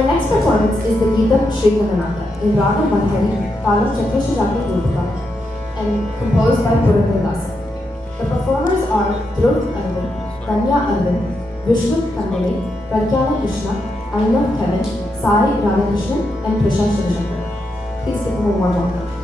Our next performance is the Geetam Sri Gananatha in Raga Bandhari, Talam Chakrashiraki Gurukha, and composed by Purandaradasa. The performers are Dhruv Arvind, Tanya Arvind, Vishnu Kandale, Pragyana Krishna, Ainav Kevin, Sai Radhakrishnan, and Prisha Shivashankar. Please give them a warm welcome.